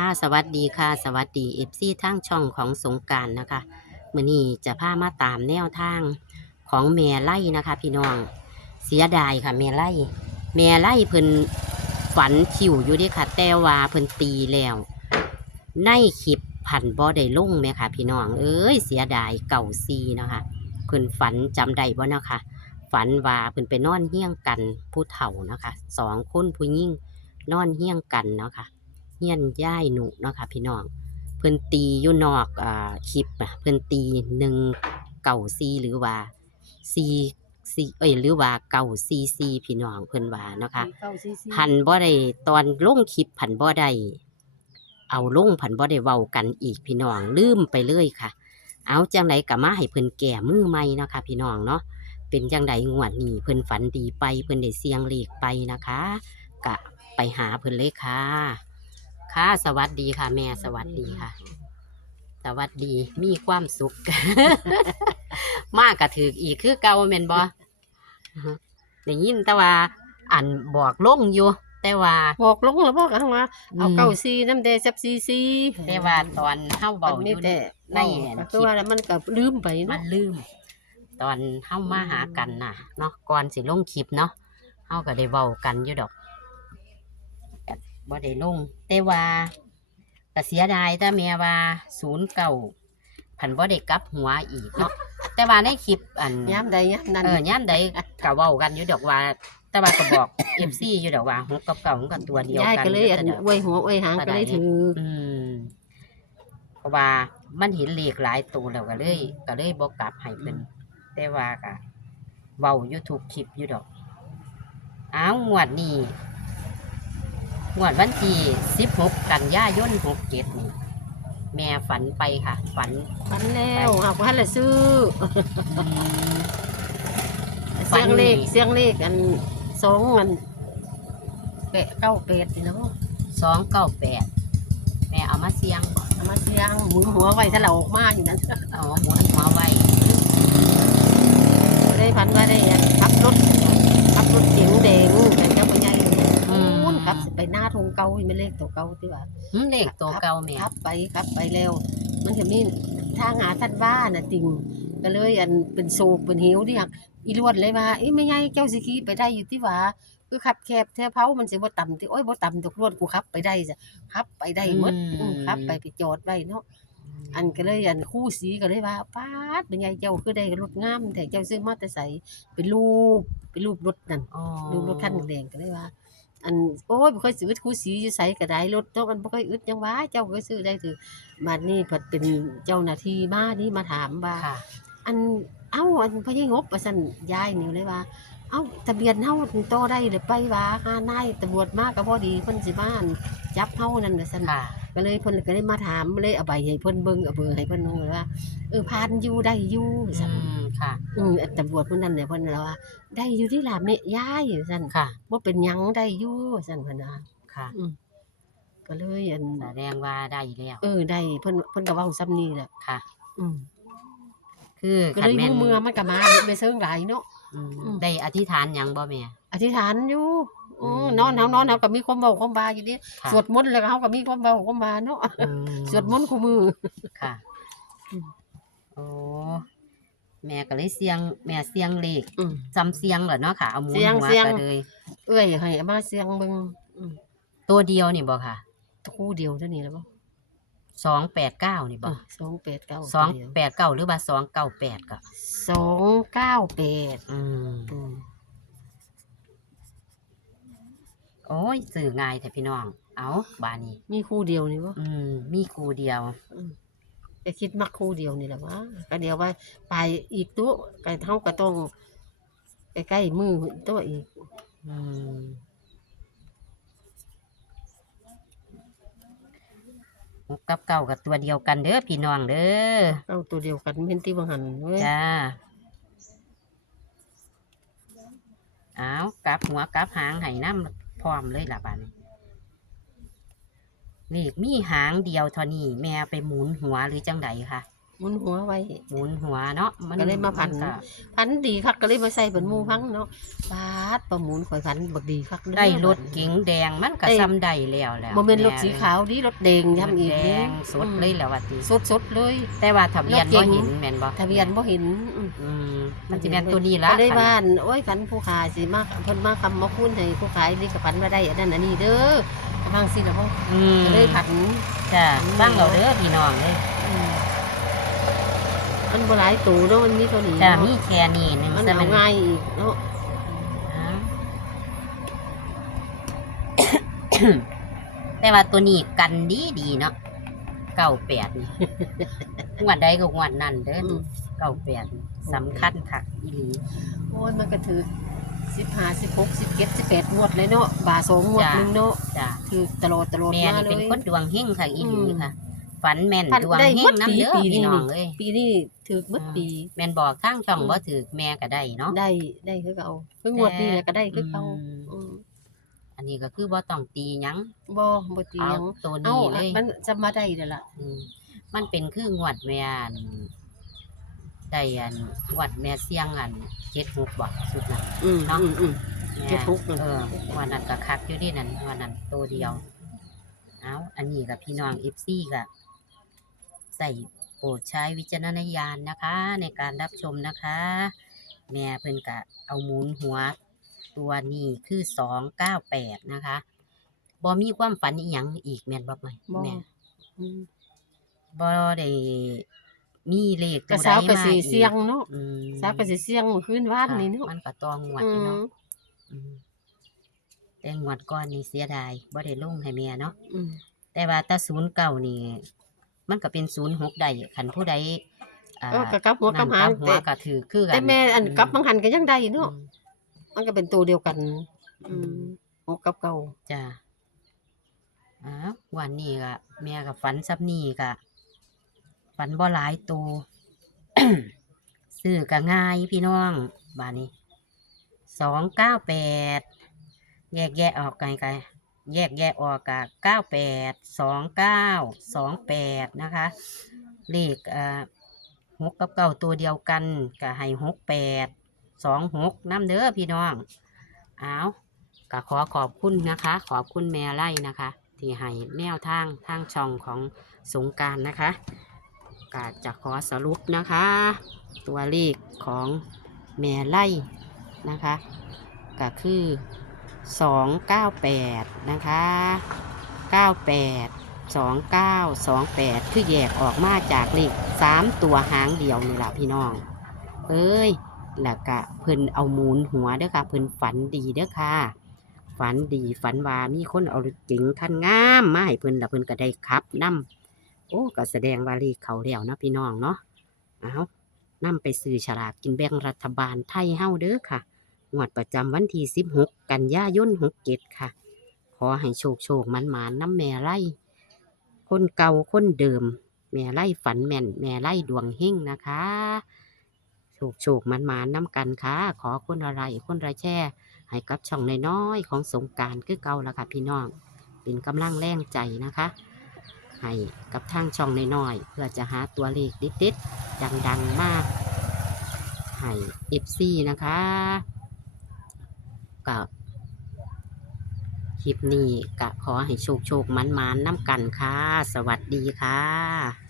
ค่ะสวัสดีค่ะ สวัสดีเอฟซีทางช่องของสงการนะคะมื่อนี้จะพามาตามแนวทางของแม่ไล่นะคะ พี่น้องเสียดายค่ะแม่ไล่แม่ไล่เพิ่นฝันคิวอยู่ดิค่ะ แต่ว่าเพิ่นตีแล้ว ในคลิปผันบ่ได้ลุ่งแม่ค่ะ พี่น้องเอ้ยเสียดายเก่าซีนะคะเพิ่นฝันจำได้บ่เนาะคะ ฝันว่าเพิ่นไปนอนเฮี้ยงกันผู้เฒ่านะคะสองคนผู้หญิงนอนเฮี้ยงกันเนาะค่ะ เฮียนย่ายหนุเนาะค่ะพี่น้อง เพิ่นตีอยู่นอกอ่าคลิปอะเพิ่นตีหนึ่งเก่าซีหรือว่าซีซีเอ้ยหรือว่าเก่าซีซีพี่น้องเพิ่นว่าเนาะค่ะเก้าสี่สี่พันบ่ได้ตอนลงคลิปพันบ่ได้เอาลงพันบ่ได้เว้ากันอีกพี่น้องลืมไปเลยค่ะ เอาจังไดก็มาให้เพิ่นแก่มือใหม่เนาะค่ะพี่น้องเนาะเป็นจังไดงวดนี้เพิ่นฝันดีไปเพิ่นได้เสียงเลขไปนะคะ กะไปหาเพิ่นเลยค่ะ ค่ะ สวัสดีค่ะ แม่สวัสดีค่ะ สวัสดีมีความสุข มากกะถืออีกคือเก่าแม่นบ่ได้ยินแต่ว่าอันบอกลงอยู่ แต่ว่าบอกลงแล้วบอกกันว่าเอาอืมเก้าสี่น้ำแดงซับซีซีแต่ว่าตอนเฮามัเบานอมียู่แต่ในในคือว่าแล้วมันก็ลืมไปมัเนาะนลืม ตอนเฮามาหากันน่ะเนาะก่อนสิลงคลิปเนาะเฮาก็ได้เว้ากันอยู่ดอกก็ บ่ได้ลง แต่ว่าก็เสียดายแต่แม่ว่าศูนย์เก่าผันบ่ได้กลับหัวอีกเนาะแต่ว่าในคลิปอันย้ำใดย้ำนั้นเออย่ามใดก็เว้ากันอยู่ดอกว่า แต่ว่าก็บอก FC อยู่ดอกว่าหกกับเก่ามันก็ตัวเดียวย้ายกันก็เลยอันแต่ดอกอวยหัวอวยหางก็เลยถืออืมเพราะว่ามันเห็นเลขหลายตัวแล้วก็เลย ก็เลยบอกกลับให้เพิ่นแต่ว่าก็เว้าอยู่ทุกคลิปอยู่ดอกอ้าวงวดนี้ งวดวันที่16กันยายน67นี่แม่ฝันไปค่ะ ฝัน ฝันแล้วหากว่าละซื้อฝัเสีนยงเลขนี่ เสียงเลขอันสองอันแปะเก้าเป็ดนี่เนาะ298แม่เอามาเสียงบ่เอามาเสียงหมุนหัวไว้ถ้าเราออกมาอยู่นั้นเอาหมุนหัวไว้ได้พันว่าได้อันขับรถขับรถเก๋งแดงแต่ ขับไปหน้าทงเก่าไม่เลขตัวเก่าที่ว่าหึเลขตัวเก่าแม่ขับไปขับไปแล้วมันจะมีทางหาท่านว่าน่ะติงก็เลยอันเป็นโศกเป็นหิวที่หักอีลวดเลยว่าเอ้ยไม่ไงเจ้าสิขี่ไปได้อยู่ที่ว่าคือขับแคบแท้เผามันสิบ่ต่ำที่โอ้ยบ่ต่ำตกรวดกูขับไปได้จ้ะขับไปได้หมดอืมอืมขับไปไปจอดไว้เนาะอันก็เลยอันคู่สีก็เลยว่าป้าดเป็นไงเจ้าคือได้รถงามแต่เจ้าซื้อมาแต่ใส่เป็นรูปเป็นรูปรถนั่นอ๋อดูรถคันแดงๆก็ได้ว่า อันโอ้ยบ่เคยซื้อคูสีอยู่ไสก็ได้รถเนาะมันบ่เคยอึดจังว่าเจ้าก็ซื้อได้ถือบัดนี้เพิ่นเป็นเจ้าหน้าที่มานี่มาถามว่าค่ะ อันเอ้าอันพญงบว่าซั่นยายนี่เลยว่า เอ้าทะเบียนเฮาต่อได้หรือไปว่าหานายตำรวจมาก็พอดีเพิ่นสิมาอั่นจับเฮานั่นน่ะซั่น ค่ะ ก็เลยเพิ่นก็เลยมาถามเลยเอาใบให้เพิ่นเบิ่งเอาเบอร์ให้เพิ่นเบิ่งว่าเออผ่านอยู่ได้อยู่อืซั่นมค่ะ อืมตำรวจเพิ่นนั่นเนี่ยเพิ่นว่า ได้อยู่ที่ล่ะแม่ยายซั่นค่ะว่าเป็นหยังได้อยู่สั่นเพิ่นว่าค่ะก็เลยอันแสดงว่าได้แล้ว เออได้เพิ่นเพิ่นก็เว้าซ้ำนี้แหละค่ะ อืมคือก็คัเลนยแม่นอยู่เมืองมันก็มาไปเซิงหลายเนาะอืมอืมได้อธิษฐานหยังบ่แม่อธิษฐานอยู่ อือืมมนอนเฮานอนเฮาก็มีความเว้าความบาอยู่ดิค่ะ สวดมนต์แล้วก็เฮาก็มีความเว้าความบาเนาะอืมสวดมนต์คู่มือ ค่ะอืม โอ้แม่ก็เลยเสียง แม่เสียงเลขอืม จำเสียงเหรอเนาะค่ะ เอาหมูเสียงหัวเสียงก็เลย เอ้ยให้เอามาเสียงเบิ่งอืมตัวเดียวนี่บ่ค่ะ คู่เดียวเท่านี้แล้วบ่สองแปดเก้านี่บ่อะ289 สองเดียวแปดเก้าหรือว่าสองเก้าแปดก็ 298อืม อืม โอ้ยสื่อง่ายแต่พี่น้อง เอาบานี้มีคู่เดียวนี่บ่อืม มีครูเดียว จะคิดมักคู่เดียวนี่แหละวะก็เดียวว่าไปอีกตัวก็เท่าก็ต้องใกล้ๆมือตัวอีก อืมหกกับเก้ากับตัวเดียวกันเด้อพี่น้องเด้อเอาตัวเดียวกันเป็นที่บางหันเว้ยจ้าเอากลับหัวกลับหางให้น้ำ พร้อมเลยล่ะบัดนี้นี่มีหางเดียวเท่านี้แม่ไปหมุนหัวหรือจังใดคะ หมุนหัวไว้ หมุนหัวเนาะก็เลยมาพันก็พันดีคักก็เลยมาใส่เป็นหมูพังเนาะปาดประมูลข่อยพันบักดีคักเอได้รถเก๋งแดงมันก็ได้ซ้ำได้แล้วแหล้วบ่แม่นรถสีขาวดีรถแดงทำอีกแดเด้งสดเลยแหล้วว่าติสดสดๆเลย แต่ว่าทะเบียนรถเก๋บ่งเห็นแม่นบ่ทะเบียนบ่เห็นอืมอืมมันสิแม่นตัวนี้ละก็เลยว่าอั่นโอ้ยคันผู้ขายสิมาเพิ่นมาคำมาคุ้นให้ผู้ขายนี่ก็พันมาได้อันนั้นอันนี้เด้อกำลังสิล่ะพ่ออืมก็เลยผันจ้ะอืมฟังเราเด้อพี่น้องเด้อ อืม มันบ่หลายตูเนาะมันมีตัวนี้จ้ะเนาะมีแค่นี้หนึงมันแต่เอามันง่ายอีกเนาะอ้าวแต่ว่าตัวนี้กันดีดีๆเนาะเก้าแปดนี่งวดใดก็งวดนั่นเด้ออืมเก้าแปดสำคัญคักอีหลีโอ้ยมันก็ถือ15 16 17 18งวดเลยเนาะบาสองงวดหนึงเนาะจ้ะถือตลอดตลอดแม่มานี่เลเป็นยคนดวงเฮงค่ะอีหลีอืมค่ะ ฝันแม่นฝันดวงได้เฮหมงดน้ำเด้อปีนี้พี่น้องเอ้ยปีนี้ถือหมดปีแม่นบอกข้างช่องอืมบ่ถือแม่ก็ได้เนาะได้ได้คือเก่าคืองวดนี้แหละก็ได้คือเก่าอืมอืมอันนี้ก็คือบ่ต้องตีหยังบ่บ่ตีเอาหยังตัวเอ้านี้เลยมันจะมาได้เด้อล่ะอืมมันเป็นคืองวดแม่อันได้อันงวดแม่เสียงอันเจ็ดหกบ่สุดนั้นอืมเนาะอืมอืมแม่เจ็ดหกนั่นเออวันนั้นก็คักอยู่ดินั่นวันนั้นตัวเดียวเอาอันนี้กับพี่น้อง FC ก็ ใส่โปรดใช้วิจารณญาณนะคะ ในการรับชมนะคะ แม่เพิ่นกะเอาหมุนหัว ตัวนี้คือสองเก้าแปดนะคะบ่มีความฝันอีหยังอีกแม่นบ่ไหมบ่ แม่อืมบ่ได้มีเลขกระตัวใดสาวกระมาสีอีกเสียงเนาะอืมสาวกระสีเสียงเมื่อคืนวานนี่เนาะมันก็ตองวดอือยู่มเนาะอืมแต่งวดก่อนนี่เสียดายบ่ได้ลงให้แม่เนาะ อืมแต่ว่าถ้าศูนย์เก่านี่ มันก็เป็นศูนย์หกได้คันผู้ใดอ่าเออก็กลับหัวกลับหางนั่นหัวแต่ ก็ถือคือกันแต่แม่อันกลับบางหันก็ยังได้เนาะอืมมันก็เป็นตัวเดียวกัน อืมหกกับเก่าจ้าอ้าววันนี้ก็แม่กับฝันซับนี่ก็ฝันบ่หลายตัว ซื้อก็ง่ายพี่น้องบานนี้สองเก้าแปดแยกแยะออกไกลไกล แยกแยะออกกับเก้าแปดสองเก้าสองแปดนะคะเลขอ่อหกกับเก้าตัวเดียวกันก็ให้หกแปดสองหกน้ำเด้อพี่น้องเอาก็ขอขอบคุณนะคะ ขอบคุณแม่ไล่นะคะ ที่ให้แนวทางทางช่องของสงการนะคะก็จะขอสรุปนะคะ ตัวเลขของแม่ไล่นะคะ ก็คือ 298 นะคะ 98 29 28 คือแยกออกมาจากเลข3ตัวหางเดียวนี่แหละพี่น้อง เอ้ยแล้วก็เพิ่นเอาหมูนหัวเด้อค่ะ เพิ่นฝันดีเด้อค่ะ ฝันดีฝันว่ามีคนเอารถเก๋งคันงามมาให้เพิ่นแล้วเพิ่นก็ได้ขับนํโอ้ก็แสดงว่าเลขเขาแล้วนะพี่น้องเนาะ เอานำไปซื้อฉลากกินแบ่งรัฐบาลไทยเฮาเด้อค่ะ งวดประจำวันที่16 กันยายน67ค่ะ ขอให้โชคโชคมันมานน้ำแม่ไร่คนเก่าคนเดิม แม่ไร่ฝันแม่น แม่ไร่ดวงเฮงนะคะ โชคโชคมันมานน้ำกันค่ะ ขอคนอะไรคนไรแช่ ให้กับช่องน้อยๆของสงการคือเก่าละค่ะพี่น้อง เป็นกำลังแรงใจนะคะให้กับทางช่องน้อยๆเพื่อจะหาตัวเลขเด็ดๆดัง ๆ มากให้เอฟซีนะคะ ก็คลิปนี้ก็ขอให้โชคโชคมันมานน้ำกันค่ะ สวัสดีค่ะ